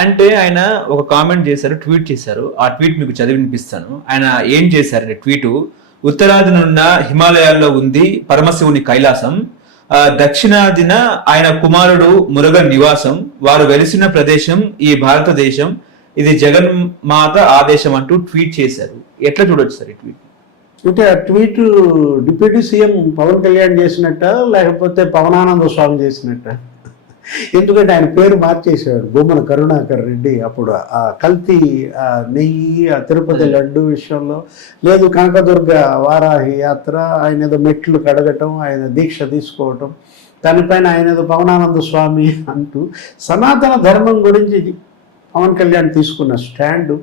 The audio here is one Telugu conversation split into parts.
అంటే ఆయన ఒక కామెంట్ చేశారు, ట్వీట్ చేశారు. ఆ ట్వీట్ మీకు చదివి వినిపిస్తాను. ఆయన ఏం చేశారంటే ట్వీటు, ఉత్తరాదినున్న హిమాలయాల్లో ఉంది పరమశివుని కైలాసం, దక్షిణాదిన ఆయన కుమారుడు మురుగన్ నివాసం, వారు వెలిసిన ప్రదేశం ఈ భారతదేశం, ఇది జగన్మాత ఆదేశం అంటూ ట్వీట్ చేశారు. ఎట్లా చూడొచ్చు సార్ ఈ ట్వీట్? అంటే ఆ tweet deputy CM Pawan Kalyan చేసినట్ట, లేకపోతే పవనానంద స్వామి చేసినట్ట? ఎందుకంటే ఆయన పేరు మార్చేసాడు, బొమ్మన కరుణాకర్ రెడ్డి. అప్పుడు ఆ కల్తీ ఆ నెయ్యి, ఆ తిరుపతి లడ్డు విషయంలో, లేదు కనకదుర్గ వారాహి యాత్ర, ఆయన ఏదో మెట్లు కడగటం, ఆయన దీక్ష తీసుకోవటం, దానిపైన ఆయన ఏదో పవనానంద స్వామి అంటూ సనాతన ధర్మం గురించి పవన్ కళ్యాణ్ తీసుకున్న స్టాండు,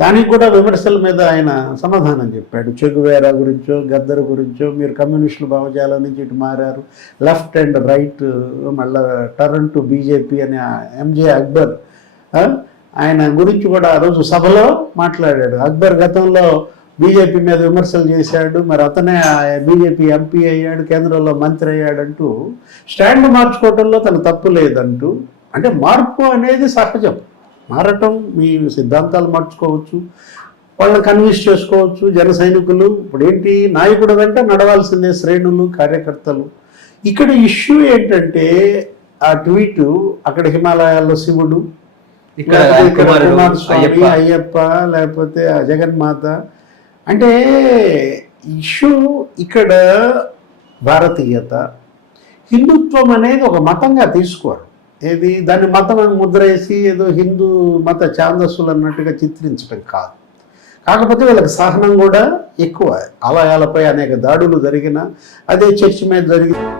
దానికి కూడా విమర్శల మీద ఆయన సమాధానం చెప్పాడు. చెగువేరా గురించో, గద్దర్ గురించో, మీరు కమ్యూనిస్టుల భావజాలం నుంచి ఇటు మారారు, లెఫ్ట్ అండ్ రైట్, మళ్ళీ టర్న్ టు బీజేపీ అని ఎంజే అక్బర్ ఆయన గురించి కూడా ఆ రోజు సభలో మాట్లాడాడు. అక్బర్ గతంలో బీజేపీ మీద విమర్శలు చేశాడు, మరి అతనే బీజేపీ ఎంపీ అయ్యాడు, కేంద్రంలో మంత్రి అయ్యాడంటూ స్టాండ్ మార్చుకోవడంలో తన తప్పు లేదంటూ. అంటే మార్పు అనేది సహజం, మారటం, మీ సిద్ధాంతాలు మార్చుకోవచ్చు, వాళ్ళని కన్విన్స్ చేసుకోవచ్చు. జన సైనికులు ఇప్పుడు ఏంటి, నాయకుడు వెంట నడవాల్సిందే శ్రేణులు, కార్యకర్తలు. ఇక్కడ ఇష్యూ ఏంటంటే ఆ ట్వీటు, అక్కడ హిమాలయాల్లో శివుడు, ఇక్కడ కుమారస్వామి, అయ్యప్ప, లేకపోతే ఆ జగన్మాత. అంటే ఇష్యూ ఇక్కడ భారతీయత, హిందుత్వం అనేది ఒక మతంగా తీసుకోరు. ఏది దాన్ని మతం ముద్ర వేసి ఏదో హిందూ మత ఛాందస్సులు అన్నట్టుగా చిత్రించడం కాదు. కాకపోతే వీళ్ళకి సహనం కూడా ఎక్కువ. ఆలయాలపై అనేక దాడులు జరిగిన, అదే చర్చి మీద జరిగింది.